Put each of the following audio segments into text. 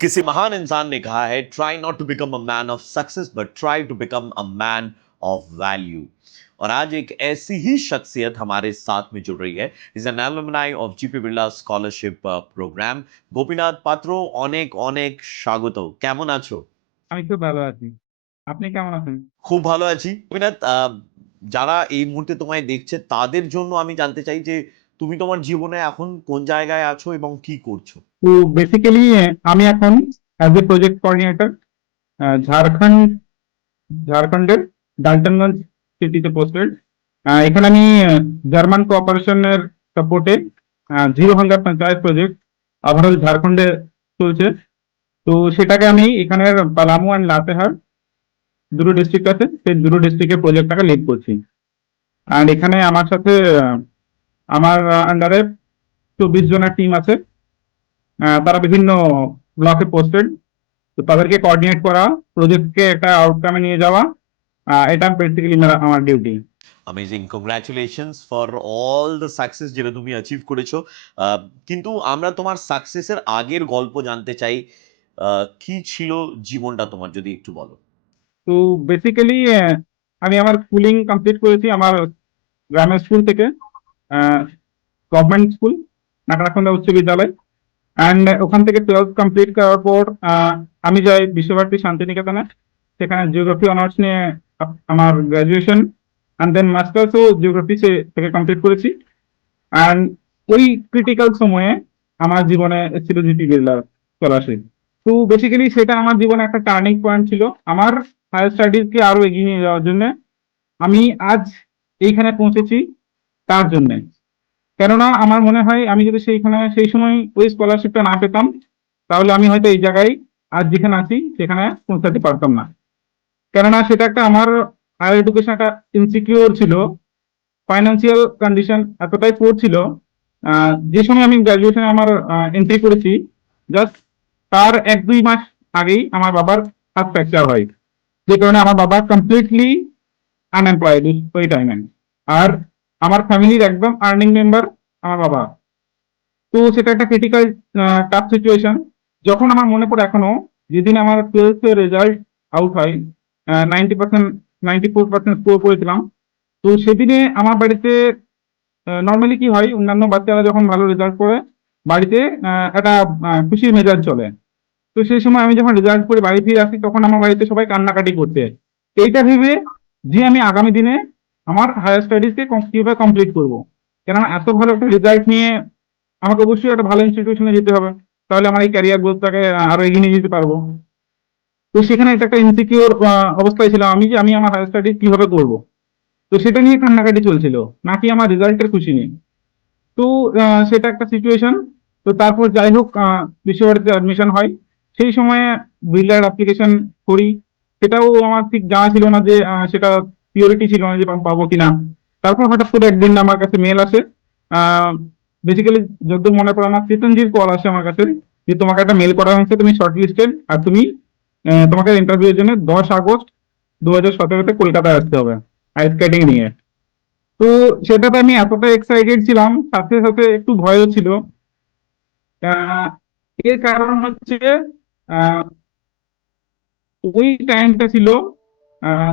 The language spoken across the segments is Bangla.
किसी महान इंसान ने कहा है, try not to become a man of success but try to become a man of value. और आज एक ऐसी ही शख्सियत हमारे साथ में जुड़ रही है। Is an alumni of GP Birla scholarship programme. Gopinath Patro, অনেক অনেক স্বাগত। কেমন আছো? আমি খুব ভালো আছি। আপনি কেমন আছেন? খুব ভালো আছি গোপীনাথ। যারা এই মুহূর্তে তোমায় দেখছে তাদের জন্য আমি জানতে চাই যে তুমি তোমার জীবনে এখন কোন জায়গায় আছো এবং কি করছো। তো বেসিক্যালি আমি এখন as a project coordinator Jharkhand ঝাড়খণ্ডের ডালটনগঞ্জ সিটিতে পোস্টেড। এখানে আমি জার্মান কোঅপারেশনের সাপোর্টে zero hunger panchayat project overall ঝাড়খণ্ডে চলছে। তো সেটাকে আমি এখানের পালামু অ্যান্ড লাতেহার দুটো ডিস্ট্রিক্ট আছে, সেই দুটো ডিস্ট্রিক্টের প্রজেক্টটাকে লিড করছি। আর এখানে আমার সাথে আমার আন্ডারে 24 জনের টিম আছে। তারা বিভিন্ন ব্লকে পোস্টেড। তো তাদেরকে কোঅর্ডিনেট করা, প্রজেক্টকে একটা আউটকামে নিয়ে যাওয়া, এটা বেসিক্যালি আমার duty. Amazing, congratulations for all the success যেটা তুমি অ্যাচিভ করেছো। কিন্তু আমরা তোমার সাকসেসের আগের গল্প জানতে চাই। কি ছিল জীবনটা তোমার, যদি একটু বলো। তো বেসিক্যালি আমি আমার স্কুলিং কমপ্লিট করেছি আমার গ্রামের স্কুল থেকে, গভর্নমেন্ট স্কুল, নাকড়াখন্দা উচ্চ বিদ্যালয়। অ্যান্ড ওখান থেকে 12th কমপ্লিট করার পর আমি যাই বিশ্বভারতী শান্তিনিকেতনে। সেখানে জিওগ্রাফি অনার্স নিয়ে আমার গ্রাজুয়েশন অ্যান্ড দেন মাস্টার্সও জিওগ্রাফি থেকে কমপ্লিট করেছি। অ্যান্ড ওই ক্রিটিক্যাল সময়ে আমার জীবনে ছিল জিপি বিড়লা স্কলারশিপ। তো বেসিক্যালি সেটা আমার জীবনে একটা টার্নিং পয়েন্ট ছিল আমার হায়ার স্টাডিজকে আরো এগিয়ে নিয়ে যাওয়ার জন্য। আমি আজ এইখানে পৌঁছেছি তার জন্যে। কেননা আমার মনে হয় আমি যদি সেই সময় ওই স্কলারশিপটা না পেতাম, তাহলে আমি হয়তো এই জায়গায় আজ যেখানে আছি সেখানে পৌঁছাতে পারতাম না। কেননা সেটা একটা আমার হায়ার এডুকেশন একটা ইনসিকিউর ছিল, ফাইন্যান্সিয়াল কন্ডিশন এতটাই পোর ছিল। যে সময় আমি গ্রাজুয়েশনে আমার এন্ট্রি করেছি, জাস্ট তার 1-2 মাস আগেই আমার বাবার হাত ফ্র্যাকচার হয়, যে কারণে আমার বাবা কমপ্লিটলি আনএমপ্লয়েড ওই টাইমে। আর আমার ফ্যামিলির একদম আর্নিং মেম্বার আমার বাবা। তো সেটা একটা ক্রিটিক্যাল টাফ সিচুয়েশন। যখন আমার মনে পড়ে এখনো, যেদিন আমার 12th রেজাল্ট আউট হয়, 90%, 94% স্কোর করেছিলাম। তো সেদিনে আমার বাড়িতে নর্মালি কি হয়, অন্যান্য বাচ্চারা যখন ভালো রেজাল্ট করে বাড়িতে একটা খুশির মেজাজ চলে। তো সেই সময় আমি যখন রেজাল্ট করে বাড়ি ফিরে আসি, তখন আমার বাড়িতে সবাই কান্নাকাটি করতে। এইটা ভেবে যে আমি আগামী দিনে আমার হায়ার স্টাডিজকে কিভাবে কমপ্লিট করবো, কেননা এত ভালো একটা রেজাল্ট নিয়ে আমাকে অবশ্যই একটা ভালো ইনস্টিটিউশনে যেতে হবে, তাহলে আমার এই ক্যারিয়ার গ্রোথটাকে আরো এগিয়ে নিয়ে যেতে পারবো। তো সেখানে এটা একটা ইনসিকিউর অবস্থায় ছিলাম আমি, যে আমি আমার হায়ার স্টাডিজ কিভাবে করবো। তো সেটা নিয়ে কান্নাকাটি চলছিল, নাকি আমার রেজাল্টের খুশি নেই। তো সেটা একটা সিচুয়েশন। তো তারপর যাই হোক, বিশ্বভারতীতে অ্যাডমিশন হয়। সেই সময়ে বিড়লার অ্যাপ্লিকেশন করি। সেটাও আমার ঠিক জানা ছিল না যে সেটা পিওরিটি ছিল না যে পাবো কিনা। তারপর হঠাৎ করে একদিন আমার কাছে মেল আসে, বেসিক্যালি যতদূর মনে পড়ে আমার চেতনজির কল আসে আমার কাছে, যে তোমাকে একটা মেল করা হয়েছে, তুমি শর্ট লিস্টেড, আর তুমি তোমাকে ইন্টারভিউ এর জন্য 10 আগস্ট 2017-তে কলকাতায় আসতে হবে আইস স্কেটিং নিয়ে। তো সেটাতে আমি এতটা এক্সাইটেড ছিলাম, সাথে সাথে একটু ভয়ও ছিল। আহ, এর কারণ হচ্ছে আহ, ওই টাইমটা ছিল,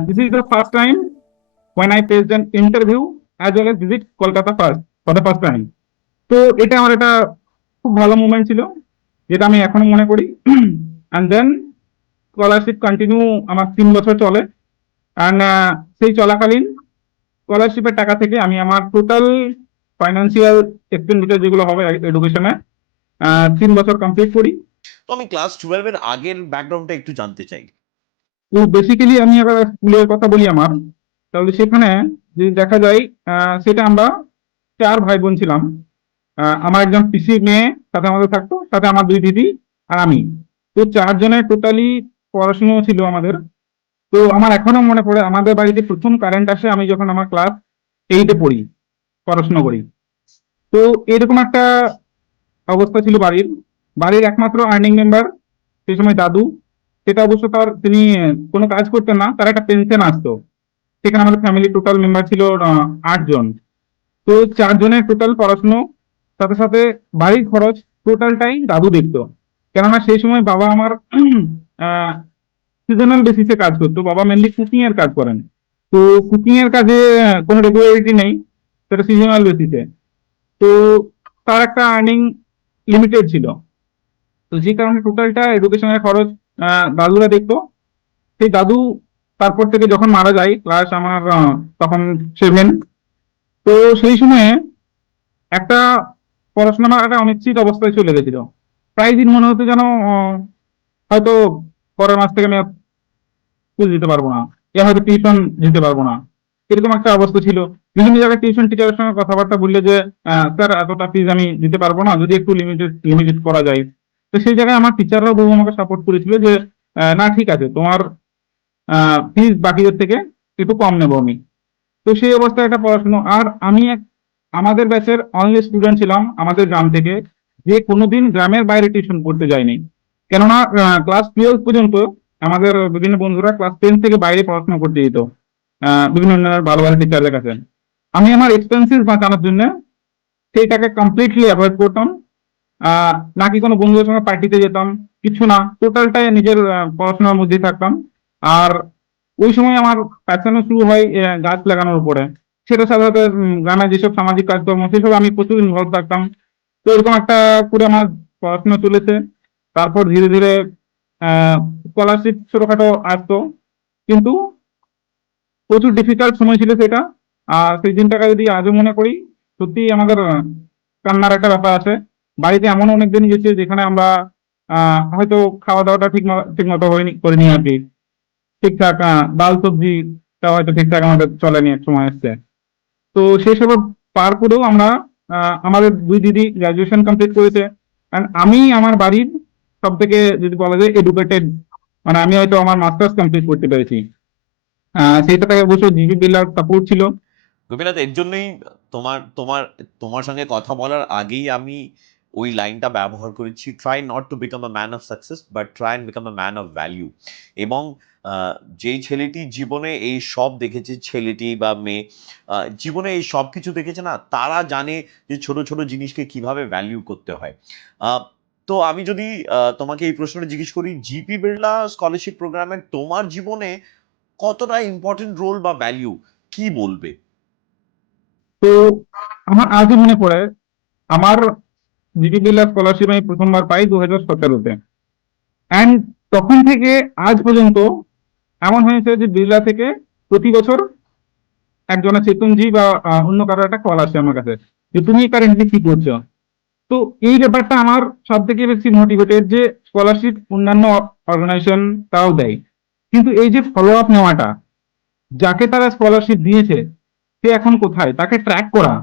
this is the first time when I faced an interview as well as visit Kolkata first for the first time. তো এটা আমার একটা খুব ভালো মুভমেন্ট ছিল, যেটা আমি এখনো মনে করি। অ্যান্ড দেন স্কলারশিপ কন্টিনিউ আমার 3 বছর চলে। অ্যান্ড সেই চলাকালীন স্কলারশিপের টাকা থেকে আমি আমার টোটাল ফাইন্যান্সিয়াল এক্সপেন্ডিচার যেগুলো হবে এডুকেশনে 3 বছর কমপ্লিট করি। তো আমি ক্লাস 12 এর আগের ব্যাকগ্রাউন্ডটা একটু জানতে চাই। তো বেসিক্যালি আমি আবার স্কুলের কথা বলি আমার, তাহলে সেখানে যদি দেখা যায়, সেটা আমরা 4 ভাই বোন ছিলাম। আমার একজন পিসি মেয়ে সাথে আমাদের থাকতো, সাথে আমার 2 দিদি আর আমি। তো 4 জনের টোটালি পড়াশুনো ছিল আমাদের। তো আমার এখনো মনে পড়ে আমাদের বাড়িতে প্রথম কারেন্ট আসে আমি যখন আমার ক্লাস 8-এ পড়ি, পড়াশোনা করি। তো এরকম একটা অবস্থা ছিল বাড়ির। বাড়ির একমাত্র আর্নিং মেম্বার সেই সময় দাদু। সেটা অবশ্য তিনি কোনো কাজ করতেন না, তার একটা পেনশন আসতো। সেখানে আমাদের ফ্যামিলি টোটাল মেম্বার ছিল 8 জন। তো 4 জনের টোটাল পড়াশুনো, সাথে সাথে বাড়ির খরচ টোটালটাই দাদু দেখতো। কেননা সেই সময় বাবা আমার সিজনাল বেসিসে কাজ করতো। বাবা মেনলি কুকিং এর কাজ করেন। তো কুকিং এর কাজে কোনো রেগুলারিটি নেই, সেটা সিজনাল বেসিসে। তো তার একটা আর্নিং লিমিটেড ছিল। তো যে কারণে টোটালটা এডুকেশনের খরচ দাদুরা দেখতো। সেই দাদু তারপর থেকে যখন মারা যায়, ক্লাস আমার তখন 7। তো সেই সময়ে একটা পড়াশোনা আমার একটা অনিশ্চিত অবস্থায় চলে গেছিল। প্রায় দিন মনে হতো যেন হয়তো পরের মাস থেকে আমি আর স্কুল যেতে পারবো না, ইয়া হয়তো টিউশন যেতে পারবো না, এরকম একটা অবস্থা ছিল। বিভিন্ন জায়গায় টিউশন টিচারের সঙ্গে কথাবার্তা বললে যে স্যার এতটা ফিজ আমি দিতে পারবো না, যদি একটু লিমিটেড করা যায়। তো সেই জায়গায় আমার টিচাররাও বহু আমাকে সাপোর্ট করেছিল যে না ঠিক আছে, তোমার ফিজ বাকিদের থেকে একটু কম নেবো আমি। তো সেই অবস্থায় একটা পড়াশুনো। আর আমি আমাদের ব্যাচের অনলি স্টুডেন্ট ছিলাম আমাদের গ্রাম থেকে, যে কোনোদিন গ্রামের বাইরে টিউশন পড়তে যায়নি। কেননা ক্লাস 12 পর্যন্ত আমাদের বিভিন্ন বন্ধুরা ক্লাস 10 থেকে বাইরে পড়াশোনা করতে যেত বিভিন্ন ভালো ভালো টিচারদের কাছে। আমি আমার এক্সপেন্সিস বাঁচানোর জন্য সেইটাকে কমপ্লিটলি অ্যাভয়েড করতাম। নাকি কোনো বন্ধুদের সঙ্গে পার্টিতে যেতাম, কিছু না, টোটালটাই নিজের পড়াশোনার মধ্যেই থাকতাম। আর ওই সময় আমার প্যাশনও শুরু হয় গাছ লাগানোর উপরে। সেটা সাধারণত গ্রামে যেসব সামাজিক কাজকর্ম সেসব আমি প্রচুর ইনভলভ থাকতাম। তো এরকম একটা করে আমার পড়াশোনা চলেছে। তারপর ধীরে ধীরে স্কলারশিপ ছোটখাটো আসতো, কিন্তু প্রচুর ডিফিকাল্ট সময় ছিল সেটা। আর সেই দিনটাকে যদি আজও মনে করি, সত্যি আমাদের কান্নার একটা ব্যাপার আছে। বাড়িতে এমন অনেক দিন গেছে যেখানে আমরা হয়তো খাওয়া দাওয়াটা ঠিক মতো হয়নি, করিনি আর কি। ঠিকঠাক ডাল সবজিটা হয়তো ঠিকঠাক আমাদের চলেনি, এক সময় এসছে। তো সেই সব পার করেও আমরা আমাদের দুই দিদি গ্রাজুয়েশন কমপ্লিট করেছে। And আমি আমার বাড়ির সব থেকে যদি বলা যায় এডুকেটেড, মানে আমি হয়তো আমার মাস্টার্স কমপ্লিট করতে পেরেছি। সেইটাতে অবশ্য জিবি বিল্লার সাপোর্ট ছিল। গোপীনাথ, এর জন্যই তোমার তোমার তোমার সঙ্গে কথা বলার আগেই আমি ওই লাইনটা ব্যবহার করেছি, try not to become a man of success but try and become a man of value. এবং যেই ছেলেটি জীবনে এই সব দেখেছে, ছেলেটি বা মেয়ে জীবনে এই সব কিছু দেখেছে না, তারা জানে যে ছোট ছোট জিনিসকে কিভাবে ভ্যালিউ করতে হয়। আহ, তো আমি যদি তোমাকে এই প্রশ্নটা জিজ্ঞেস করি, জিপি বিড়লা স্কলারশিপ প্রোগ্রামের তোমার জীবনে কতটা ইম্পর্টেন্ট রোল বা ভ্যালিউ, কি বলবে? তো আমার আজও মনে পড়ে, আমার জিবি বিল্লার স্কলারশিপ আমি প্রথমবার পাই 2017-তে। অ্যান্ড তখন থেকে আজ পর্যন্ত এমন হয়েছে যে বিড়লা থেকে প্রতি বছর একজনের চেতনজি বা অন্য কারো একটা কল আসে আমার কাছে যে তুমি কারেন্টলি কি করছো। তো এই ব্যাপারটা আমার সব থেকে বেশি মোটিভেটেড, যে স্কলারশিপ অন্যান্য অর্গানাইজেশন তাও দেয়, কিন্তু এই যে ফলো আপ নেওয়াটা, যাকে তারা স্কলারশিপ দিয়েছে সে এখন কোথায়, তাকে ট্র্যাক করা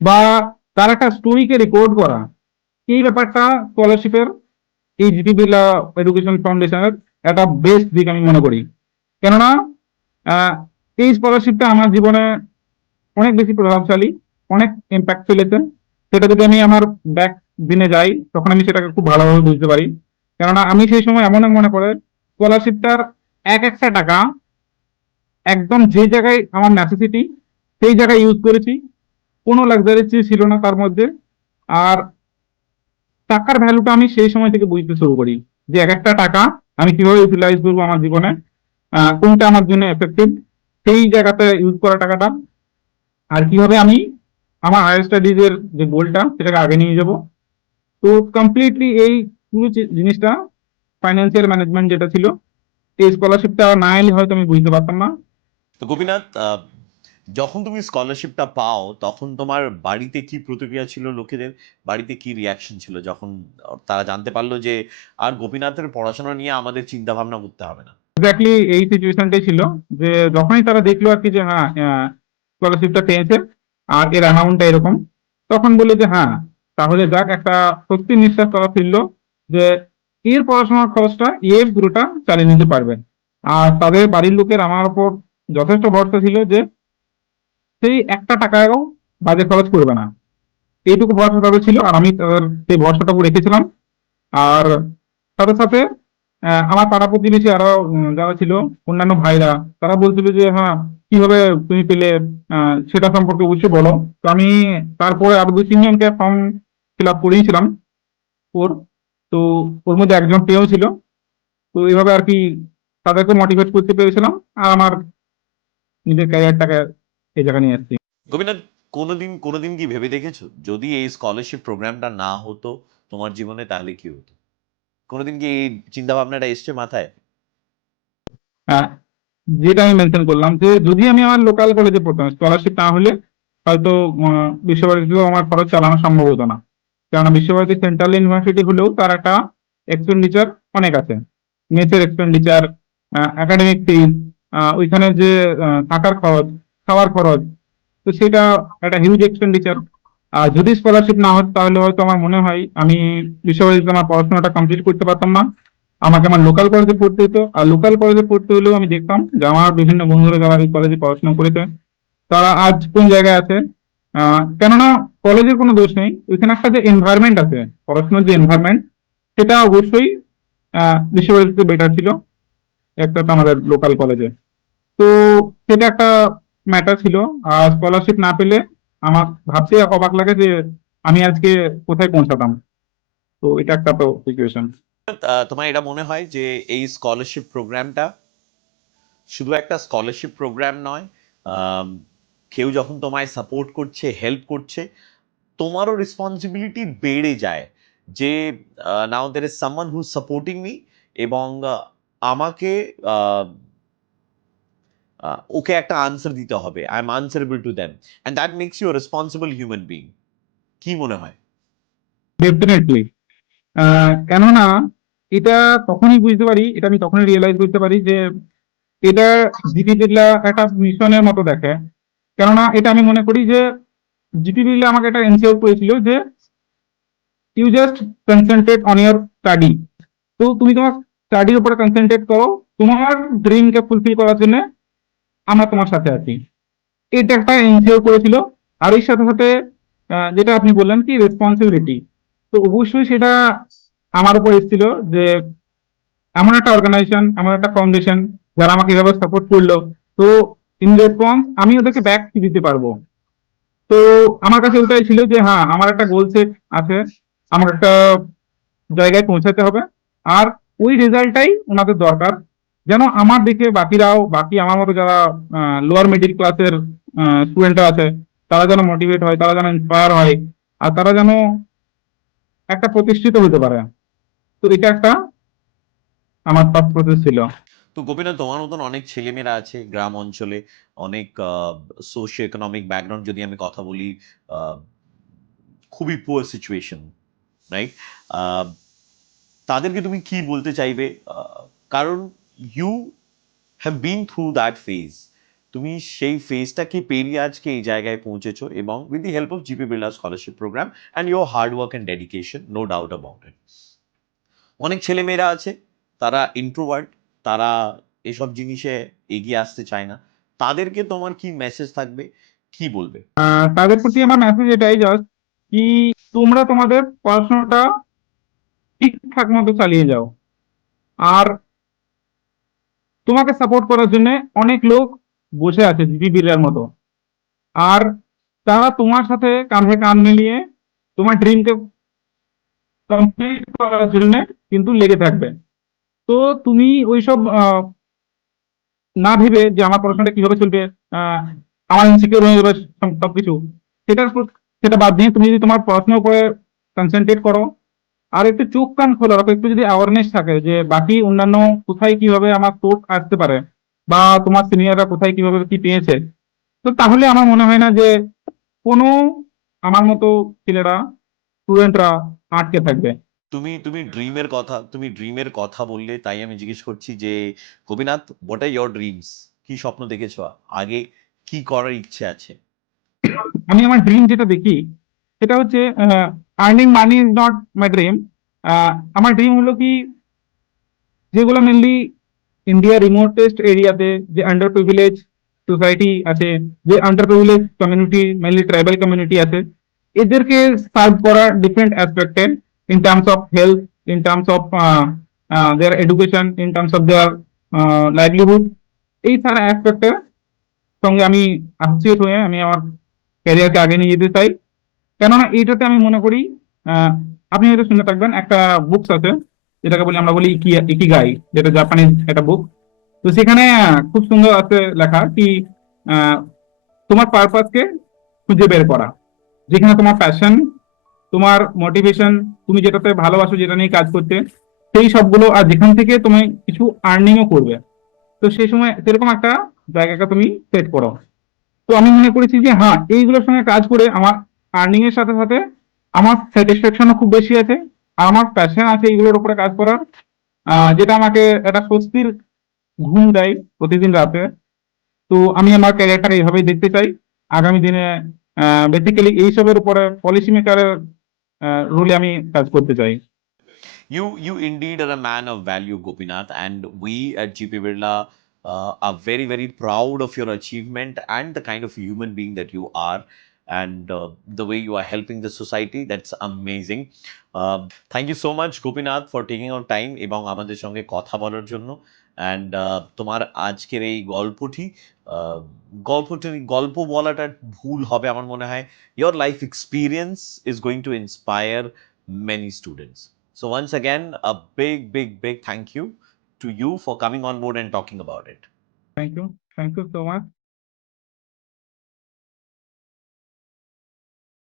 বা তার একটা স্টোরিকে রেকর্ড করা, এই ব্যাপারটা স্কলারশিপের, এই জিপি বিড়লা এডুকেশন ফাউন্ডেশনের একটা বেস্ট দিক আমি মনে করি। কেননা আহ, এই স্কলারশিপটা আমার জীবনে অনেক বেশি প্রভাবশালী, অনেক ইম্প্যাক্ট ফেলেছে। সেটা যদি আমি আমার ব্যাক দিনে যাই তখন আমি সেটাকে খুব ভালোভাবে বুঝতে পারি। কেননা আমি সেই সময় এমন এক মনে করে স্কলারশিপটার এক একটা টাকা একদম যে জায়গায় আমার নেসেসিটি সেই জায়গায় ইউজ করেছি। কোনো লাক্সারি ছিল না তার মধ্যে। আর টাকার ভ্যালুটা আমি সেই সময় থেকে বুঝতে শুরু করি, যে এক একটা টাকা আমি কিভাবে ইউটিলাইজ করবো আমার জীবনে, কোনটা আমার জন্য এফেক্টিভ সেই জায়গাতে ইউজ করা টাকাটা, আর কিভাবে আমি আমার হায়ার স্টাডিজ এর যে গোলটা সেটাকে আগে নিয়ে যাব। তো কমপ্লিটলি এই পুরো জিনিসটা ফাইন্যান্সিয়াল ম্যানেজমেন্ট যেটা ছিল, এই স্কলারশিপটা না এলে হয়তো আমি বুঝতে পারতাম না। তো গোপীনাথ, যখন তুমি স্কলারশিপটা পাও তখন তোমার বাড়িতে কি প্রতিক্রিয়া ছিল, লোকেদের বাড়িতে কি রিয়াকশন ছিল যখন তারা জানতে পারলো যে আর গোপীনাথের পড়াশোনা নিয়ে আমাদের চিন্তা ভাবনা করতে হবে না? এক্স্যাক্টলি এই সিচুয়েশনটাই ছিল, যে যখনই তারা দেখলো আর কি যে হ্যাঁ স্কলারশিপটা পেয়েছে আর এর অ্যামাউন্টটা এরকম, তখন বললো যে হ্যাঁ তাহলে যাক, একটা সত্যি নিঃশ্বাস তারা ফিরলো যে এর পড়াশোনার খরচটা পুরোটা চালিয়ে নিতে পারবে। আর তাদের বাড়ির লোকের আমার উপর যথেষ্ট ভরসা ছিল যে সেই একটা টাকাও বাজে খরচ করবে না, এইটুকু ভরসা তাদের ছিল। আর আমি তাদের সেই ভরসাটাও রেখেছিলাম। আর সাথে সাথে আমার পাড়া প্রতিবেশী আরো যারা ছিল, অন্যান্য ভাইরা, তারা বলছিল যে হ্যাঁ কিভাবে তুমি পেলে, সেটা সম্পর্কে অবশ্যই বলো। তো আমি তারপরে আরো 2-3 জনকে ফর্ম ফিল আপ করিয়েছিলাম ওর। তো ওর মধ্যে একজন পেয়েও ছিল। তো এইভাবে আর কি তাদেরকে মোটিভেট করতে পেরেছিলাম, আর আমার নিজের ক্যারিয়ারটাকে এই জায়গায় নিয়ে এসেছি। গোপীনাথ, কোনোদিন কি ভেবে দেখেছো যদি এই স্কলারশিপ প্রোগ্রামটা না হতো তোমার জীবনে, তাহলে কি হতো? কোনোদিন কি এই চিন্তা ভাবনাটা এসছে মাথায়? আহ, যেটা আমি মেনশন করলাম যে যদি আমি আমার লোকাল কলেজে পড়তাম, স্কলারশিপ না হলে হয়তো বিশ্বভারতীতেও আমার খরচ চালানো সম্ভব হতো না। কেননা বিশ্বভারতী সেন্ট্রাল ইউনিভার্সিটি হলেও তার একটা এক্সপেন্ডিচার অনেক আছে, মেসের এক্সপেন্ডিচার, একাডেমিক ফিজ, ওইখানে যে থাকার খরচ, খাওয়ার খরচ, তো সেটা একটা হিউজ এক্সপেন্ডিচার। আর যদি স্কলারশিপ না হতো তাহলে হয়তো আমার মনে হয় আমি বিশ্বভারতীতে আমার পড়াশোনাটা কমপ্লিট করতে পারতাম না, আমাকে আমার লোকাল কলেজে পড়তে হতো। আর লোকাল কলেজে পড়তে হলেও আমি দেখতাম যে আমার বিভিন্ন বন্ধুরা যারা এই কলেজে পড়াশোনা করেছে তারা আজ কোন জায়গায় আছে। কেননা কলেজের কোনো দোষ নেই, ওইখানে একটা যে এনভায়রনমেন্ট আছে, পড়াশোনার যে এনভায়রনমেন্ট, সেটা অবশ্যই বিশ্বভারতীতে বেটার ছিল একটা তো আমাদের লোকাল কলেজে। তো সেটা একটা ম্যাটার ছিল। আর স্কলারশিপ না পেলে আমার ভাবতে অবাক লাগে যে আমি আজকে কোথায় পৌঁছাতাম। তো এটা একটা তো সিচুয়েশন। তোমার এটা মনে হয় যে এই স্কলারশিপ প্রোগ্রামটা শুধু একটা স্কলারশিপ প্রোগ্রাম নয়, আম, কেউ যখন তোমায় সাপোর্ট করছে, হেল্প করছে, তোমারও রেসপন্সিবিলিটি বেড়ে যায় যে now there is someone who supporting me, এবং আমাকে আহ, ওকে একটা আনসার দিতে হবে। I am answerable to them, and that makes you responsible human being. কি মনে হয়? ডেফিনেটলি। কেননা এটা তখনই বুঝতে পারি, এটা আমি তখনই রিয়েলাইজ করতে পারি যে এটা জিপি বিড়লা একটা মিশনের মতো দেখে। কেননা এটা আমি মনে করি যে জিপি বিড়লা আমাকে এটা এনশিওর করেছিল যে you just concentrate on your study. তো তুমি তোমার স্টাডির উপরে কনসেন্ট্রেট করো, তোমার ড্রিমকে ফুলফিল করার জন্য আমরা তোমার সাথে আছি, এটা একটা এনশিওর করেছিল। আর এর সাথে সাথে যেটা আপনি বললেন কি রেসপন্সিবিলিটি, তো অবশ্যই সেটা আমার উপর এসেছিল যে এমন একটা অর্গানাইজেশন, এমন একটা ফাউন্ডেশন যারা আমাকে এভাবে সাপোর্ট করলো, তো ইন রেসপন্স আমি ওদেরকে ব্যাক কি দিতে পারবো। তো আমার কাছে ওটাই ছিল যে হ্যাঁ আমার একটা গোল সেট আছে, আমার একটা জায়গায় পৌঁছাতে হবে, আর ওই রেজাল্টটাই ওনাদের দরকার, যেন আমার দেখে বাকিরাও, বাকি আমার মতো যারা লোয়ার মিডিল ক্লাসের স্টুডেন্টরা আছে, তারা যেন মোটিভেট হয়, তারা যেন ইন্সপায়ার হয়, আর তারা যেন একটা প্রতিষ্ঠিত হতে পারে। তো এটা একটা আমার থট প্রসেস ছিল। তো গোপীনাথ, তোমার মতন অনেক ছেলেমেয়েরা আছে গ্রাম অঞ্চলে, অনেক সোশিও ইকোনমিক ব্যাকগ্রাউন্ড যদি আমি কথা বলি, আহ, খুবই পুয়ার সিচুয়েশন, রাইট? তাদেরকে তুমি কি বলতে চাইবে? কারণ you have been through that phase, তুমি সেই ফেজটাকে পেরিয়ে আজকে এই জায়গায় পৌঁছেছো, এবং with the help of GP builder scholarship programme and your hard work and dedication, no doubt about it. অনেক ছেলেমেয়েরা আছে, তারা ইন্ট্রোভার্ট, তারা এসব জিনিসে এগিয়ে আসতে চায় না, তাদেরকে তোমার কি মেসেজ থাকবে, কি বলবে? তাদের প্রতি আমার মেসেজ এটাই জাস্ট কি তোমরা তোমাদের পড়াশোনাটা ঠিকঠাক মতো চালিয়ে যাও, আর তোমাকে সাপোর্ট করার জন্য অনেক লোক বসে আছে জিপি বিড়লার মতো, আর তারা তোমার সাথে কাঁধে কাঁধ মিলিয়ে তোমার ড্রিমকে কমপ্লিট করার জন্য কিন্তু লেগে থাকবে। তো তুমি ওইসব না ভেবে যে আমার পড়াশোনাটা কিভাবে চলবে, আহ আমার ইনসিকিউর হয়ে যাবে সবকিছু, সেটা বাদ দিয়ে তুমি যদি তোমার পড়াশোনার উপরে কনসেন্ট্রেট করো, আর একটু চোখ কান খোলা রাখো, একটু যদি অ্যাওয়ারনেস থাকে যে বাকি অন্যান্য কোথায় কিভাবে আমার চোট আসতে পারে, বা তোমার সিনিয়ররা কোথায় কিভাবে কি পেয়েছে, তো তাহলে আমার মনে হয় না যে কোনো আমার মতো ছেলেরা, স্টুডেন্টরা আটকে থাকবে। তুমি ড্রিমের কথা বললে, তাই আমি জিজ্ঞেস করছি যে Gopinath, what are your dreams? কি স্বপ্ন দেখেছো আগে? কি করার ইচ্ছে আছে? আমি আমার ড্রিম যেটা দেখি সেটা হচ্ছে earning money is not my dream. আমার ড্রিম হলো কি যেগুলো মেনলি ইন্ডিয়া রিমোটেস্ট এরিয়াতে যে আন্ডার প্রিভিলেজ সোসাইটি আছে, যে under privilege community, mainly tribal community আছে, এদেরকে সার্ভ করা ডিফারেন্ট অ্যাসপেক্টে, in terms of health, in terms of their education, in terms of their livelihood, এই সারা অ্যাসপেক্টের সঙ্গে আমি অ্যাসোসিয়েট হয়ে আমি আমার ক্যারিয়ারকে আগে নিয়ে যেতে চাই। কেননা এইটাতে আমি মনে করি আহ, আপনি হয়তো শুনে থাকবেন, একটা বুকস আছে যেটাকে আমরা বলি ইকিগাই, যেটা জাপানিজ একটা বুক। তো সেখানে খুব সুন্দর আছে লেখা কি আহ, তোমার পারপাসকে খুঁজে বের করা, যেখানে তোমার প্যাশন, তোমার মোটিভেশন, তুমি যেটাতে ভালোবাসো, যেটা নিয়ে কাজ করতে, সেই সবগুলো, আর যেখান থেকে তুমি কিছু আর্নিংও করবে, তো সেই সময় সেরকম একটা জায়গাকে তুমি সেট করো। তো আমি মনে করেছি যে হ্যাঁ, এইগুলোর সঙ্গে কাজ করে আমার আর্নিং এর সাথে সাথে আমার স্যাটিসফ্যাকশনও খুব বেশি আছে, আর আমার প্যাশন আছে এইগুলোর উপরে কাজ করার, যেটা আমাকে একটা স্বস্তির ঘুম দেয় প্রতিদিন রাতে। তো আমি আমার ক্যারিয়ারটা এইভাবেই দেখতে চাই আগামী দিনে। বেসিক্যালি এইসবের উপরে পলিসি মেকারের রোলে আমি কাজ করতে চাই। You indeed are a man of value, Gopinath, and we at GP Birla are very, very proud of your achievement and the kind of human being that you are, and the way you are helping the society. That's amazing. Thank you so much, Gopinath, for taking out time এবং আমাদের সঙ্গে কথা বলার জন্য। অ্যান্ড তোমার আজকের এই গল্পটি আহ, গল্প বলাটা ভুল হবে আমার মনে হয়। Your life experience is going to inspire many students. So once again, a big, big, big thank you to you for coming on board and talking about it. Thank you, thank you so much.